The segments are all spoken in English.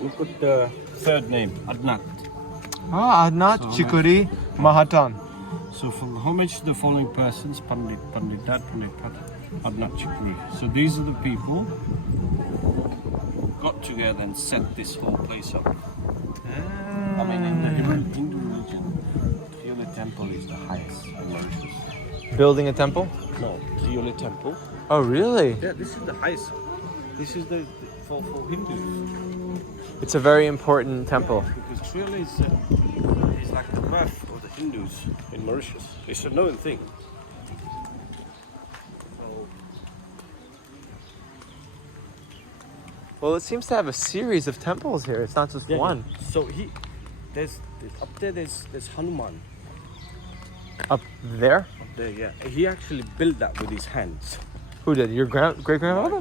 Look at the third name, Adnat. Adnat Chikuri Mahatan. So for homage to the following persons, Pandit, Pandit Dad, Pandit Pat, Adnat Chikuri. So these are the people who got together and set this whole place up. I mean, in the Hindu religion, Trioli Temple is the highest in Mauritius. Building a temple? No, Trioli Temple. Oh, really? Yeah, this is the highest. This is the for Hindus. It's a very important temple. Because Trioli is like the birth of the Hindus in Mauritius. It's a known thing. Well, it seems to have a series of temples here. It's not just one. So there's up there. There's Hanuman Up there? up there. Yeah, he actually built that with his hands. Who did? Your great-grandfather?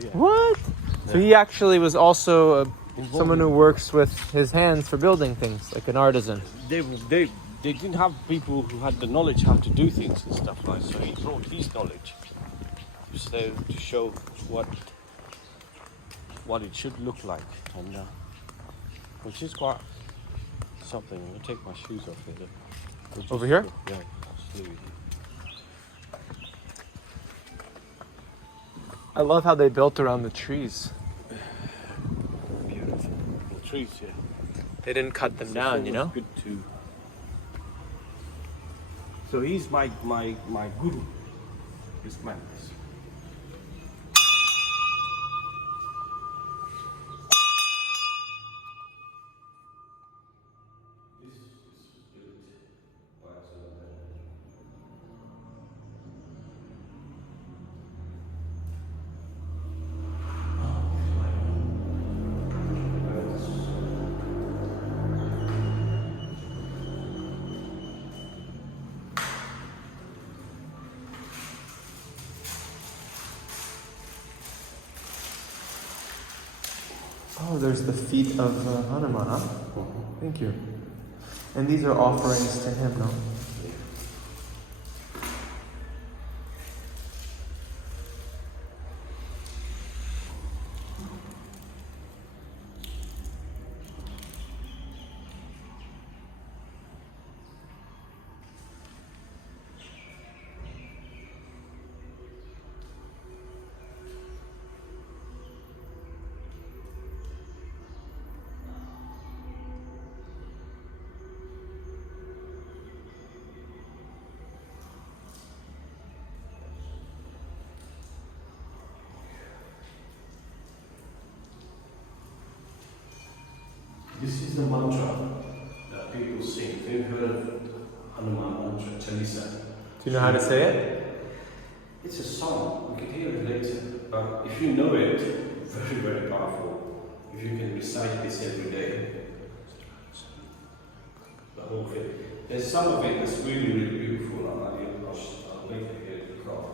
Yeah. What? So he actually was also someone who works with his hands for building things, like an artisan. They didn't have people who had the knowledge how to do things and stuff like. So he brought his knowledge, so to show what it should look like, and which is quite something. I'll take my shoes off here. Over here? Yeah, absolutely. I love how they built around the trees. Beautiful. The trees, yeah. They didn't cut them down, you know? Good too. So he's my guru. This man. Oh, there's the feet of Hanuman, huh? Thank you. And these are offerings to him, no? This is the mantra that people sing. They've heard of Hanuman mantra, Chalisa. Do you know how to say it? It's a song. We can hear it later. But if you know it, very, very powerful. If you can recite this every day, the whole thing. There's some of it that's really, really beautiful. I'll later hear it from.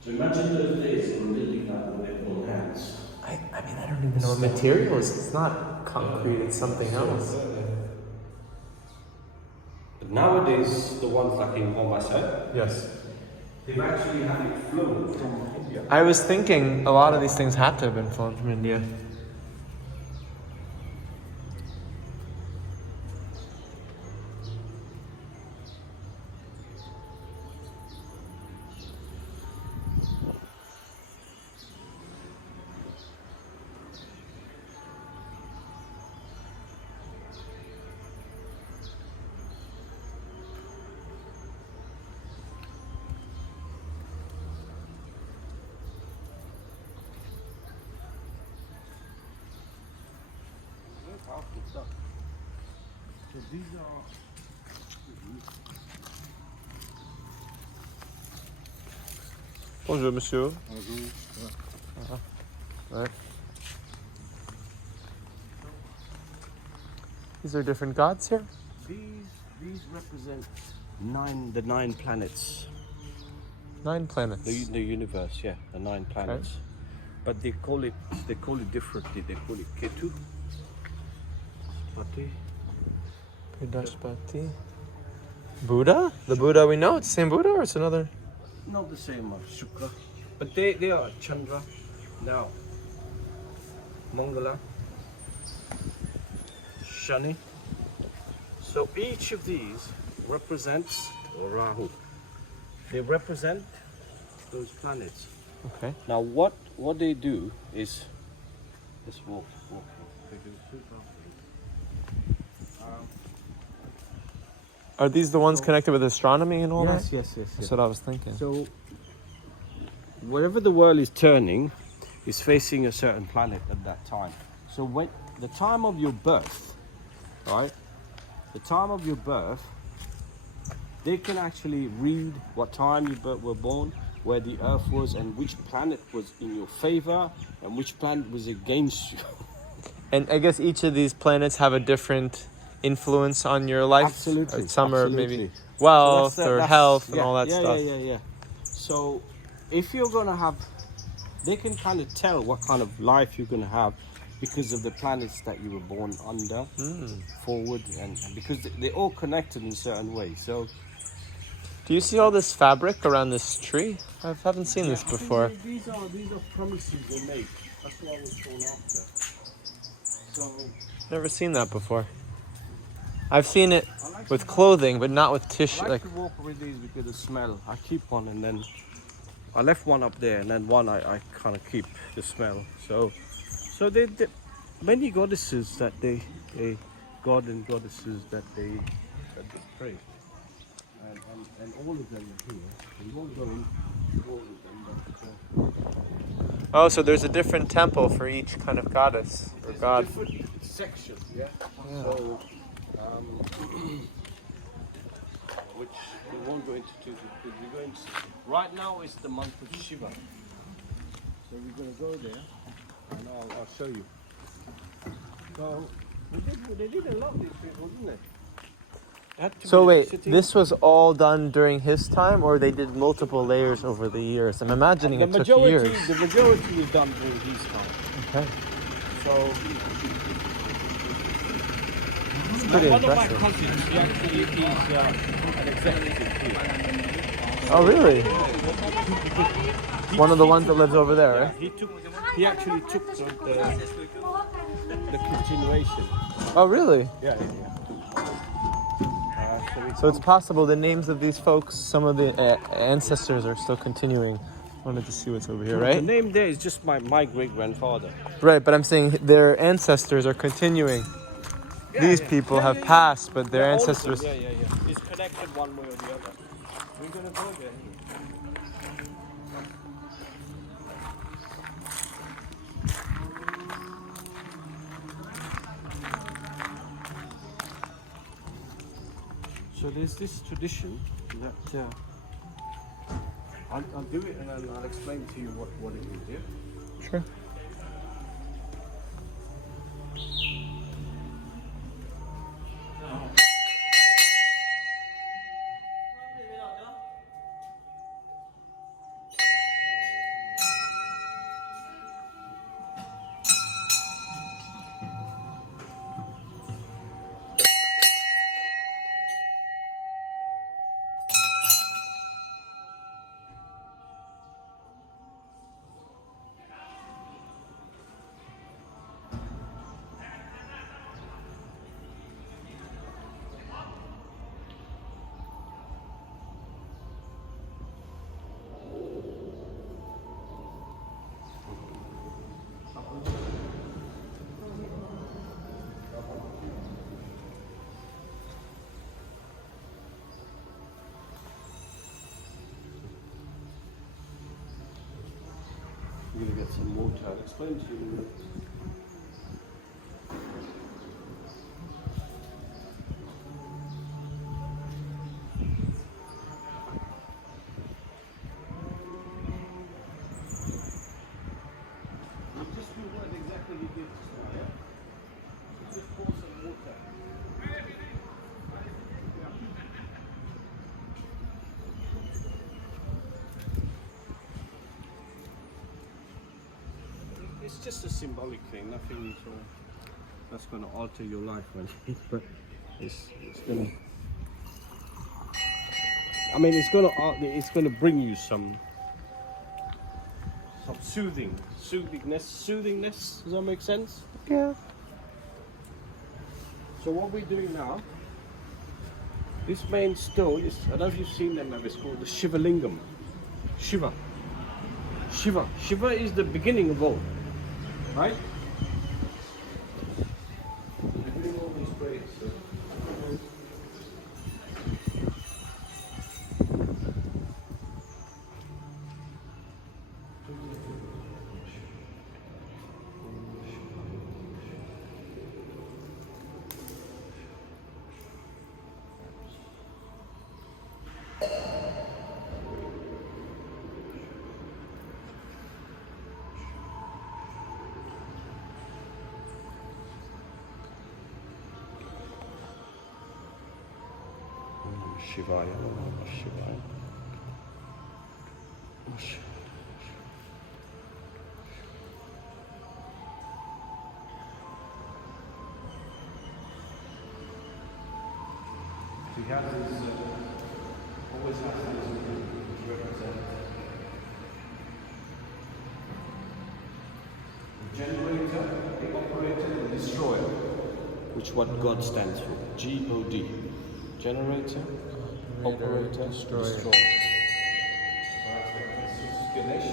So imagine those days when building that with their own hands. I mean, I don't even know what material is. It's not concrete, it's something else. But nowadays, the ones like in Bombay, Yes. they've actually had it flown from India. I was thinking a lot of these things had to have been flown from India. Powerful stuff. So these are. Bonjour, monsieur. Right. These are different gods here? These represent the nine planets. 9 planets. The universe, yeah, the 9 planets. Okay. But they call it differently. They call it Ketu, Pati. Brihaspati. Buddha? The Buddha we know? It's the same Buddha or it's another? not the same as Shukra, but they are Chandra now. Mangala, Shani. So each of these represents, or Rahu, they represent those planets. Okay. Now what they do is, let's walk. Are these the ones connected with astronomy and all that? Yes. That's what I was thinking. So wherever the world is turning, is facing a certain planet at that time. So when the time of your birth, right? The time of your birth, they can actually read what time you were born, where the Earth was, and which planet was in your favor, and which planet was against you. And I guess each of these planets have a different influence on your life. Absolutely. Some are absolutely. maybe wealth So or health and yeah, all that yeah, stuff. Yeah. So if you're gonna have, they can kind of tell what kind of life you're gonna have because of the planets that you were born under, forward, and because they're all connected in certain ways. So Do you see all this fabric around this tree? I haven't seen this before. These are promises they make. That's what I was going after. So Never seen that before. I've seen it with clothing, but not with tissue. I like to walk with these because of the smell. I keep one, and then I left one up there, and then one I kind of keep the smell. So they many goddesses that they god and goddesses that they pray, and all of them are here. We won't go into all of them, but Oh, so there's a different temple for each kind of goddess or there's god. different sections, yeah. So which we won't go into too because we're going to. Right now is the month of Shiva, so we're going to go there, and I'll show you. So they did a lot of these people, didn't they? So wait, this was all done during his time, or they did multiple layers over the years? I'm imagining it took years. The majority was done during his time. Okay. So It's pretty one of my impressive. cousins, he actually is an executive here. Oh, really? One of the ones that lives over there, right? He actually took the continuation. Oh, really? Yeah. So it's possible the names of these folks, some of the ancestors are still continuing. Wanted to see what's over here, The right? name there is just my great-grandfather. Right, but I'm saying their ancestors are continuing. These people have passed, but their All of them, ancestors... Yeah. It's connected one way or the other. We're going to go there. So there's this tradition that I'll do it and I'll explain to you what it is, yeah? Sure. We're going to get some water. I'll explain to you. Just do what exactly you did just now, yeah? So just pour some water. It's just a symbolic thing, nothing that's going to alter your life, but it's going to. I mean, it's gonna bring you some soothingness. Does that make sense? Yeah. So what we're doing now, this main stone is, I don't know if you've seen them, it's called the Shiva Lingam. Shiva is the beginning of all, right? We're doing all these prayers. Shivaya, Shivaya. He has his, always has his represent the generator, the operator, the destroyer, which what God stands for, G-O-D. Generator, operator, destroyer. This is Ganesh.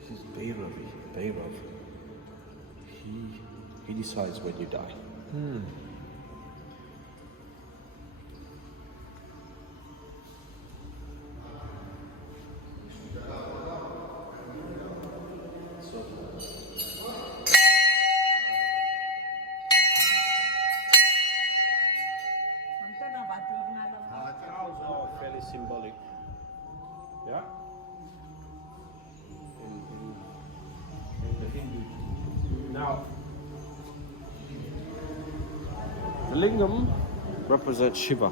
This is Bhairav. He decides when you die. Cows are fairly symbolic. Yeah? In the Hindu. Now, the lingam represents Shiva.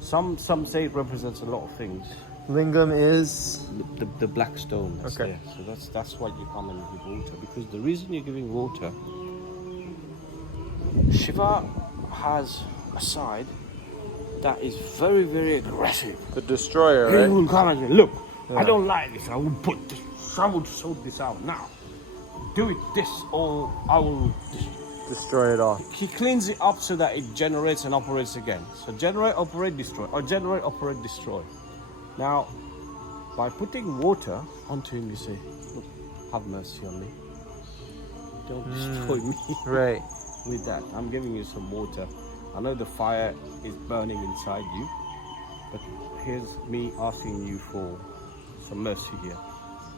Some say it represents a lot of things. Lingam is The black stone. That's okay. There. So that's why you come and give water. Because the reason you're giving water, Shiva has a side that is very, very aggressive. the destroyer, He right? will come and say, look, Yeah. I don't like this. I will sort this out now. Do it this, or I will. Destroy it all. He cleans it up so that it generates and operates again. So generate, operate, destroy, or generate, operate, destroy. Now, by putting water onto him, you say, look, have mercy on me. Don't destroy me. Right. With that, I'm giving you some water. I know the fire is burning inside you, but here's me asking you for some mercy here.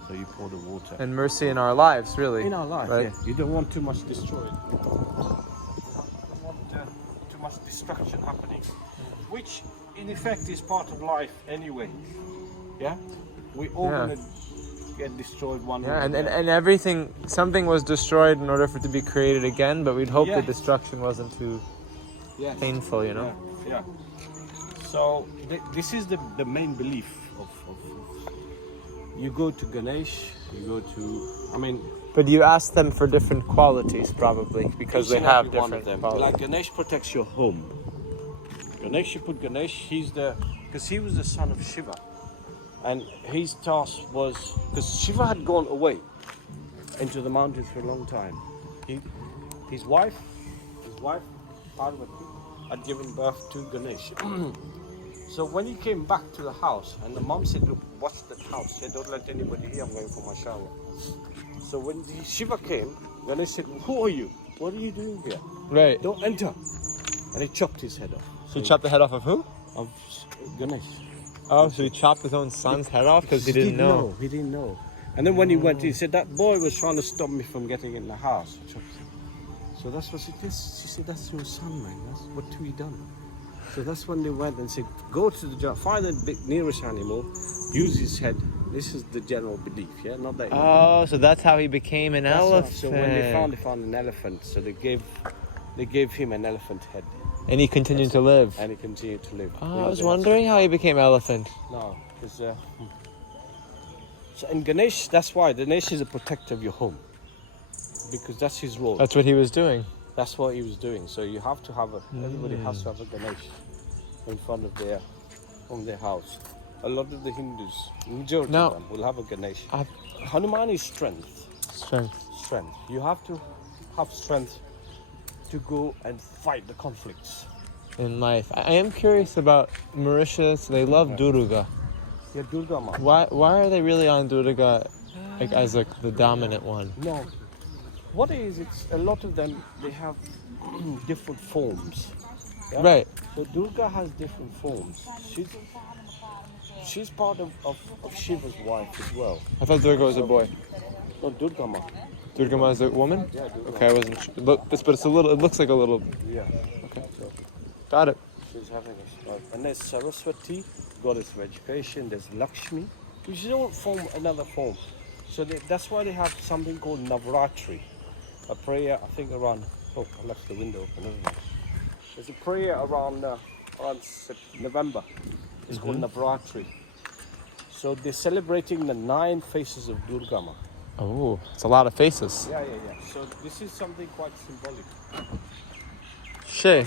So you pour the water. And mercy in our lives, really. In our life, right? yeah. You don't want too much destroyed. You don't want too much destruction happening, which in effect is part of life anyway. Yeah? We all gonna get destroyed one way. Yeah, and everything, something was destroyed in order for it to be created again, but we'd hope the destruction wasn't too painful, you know? Yeah. So this is the main belief of you go to Ganesh, you go to, But you ask them for different qualities, probably, because they have different qualities. Like Ganesh protects your home. Ganesh, you put Ganesh, because he was the son of Shiva. And his task was, because Shiva had gone away into the mountains for a long time. His wife, Parvati, had given birth to Ganesh. So when he came back to the house, and the mom said, look, watch the house. He said, don't let anybody here, I'm going for my shower. So when Shiva came, Ganesh said, who are you? What are you doing here? Right. Don't enter. And he chopped his head off. So he chopped the head off of who? Of Ganesh. Oh, so he chopped his own son's head off because he didn't know. He didn't know. And then when he went, he said, that boy was trying to stop me from getting in the house. So that's what she did. She said, that's your son, man. That's what we done. So that's when they went and said, go to the jar, find the nearest animal, use his head, This is the general belief, yeah, not that. Oh, so that's how he became an elephant. So when they found an elephant. So they gave him an elephant head. And he continued to live. And he continued to live. Oh, I was wondering how he became elephant. No, because so in Ganesh, that's why Ganesh is a protector of your home, because that's his role. That's what he was doing. That's what he was doing. So you have to have everybody has to have a Ganesh in front of their house. A lot of the Hindus, majority of them, will have a Ganesh. Hanuman is strength. Strength. You have to have strength to go and fight the conflicts in life. I am curious about Mauritius. They love Durga. Yeah, Durga Ma. Why are they really on Durga as the dominant one? No. What it is, it's a lot of them, they have different forms. Yeah? Right. So Durga has different forms. She's part of Shiva's wife as well. I thought Durga was a boy. No, Durga Ma. Durga Ma is a woman? Yeah, Durga Okay, I wasn't sure. But it's a little, it looks like a little... Yeah. Okay. So got it. she's having a... And there's Saraswati, goddess of education. There's Lakshmi, which don't form another form. So that's why they have something called Navratri. A prayer, I think around... Oh, I left the window open, isn't it? There's a prayer around November. It's called Navratri. So they're celebrating the 9 faces of Durga Ma. Oh, it's a lot of faces. Yeah. So this is something quite symbolic. Shay.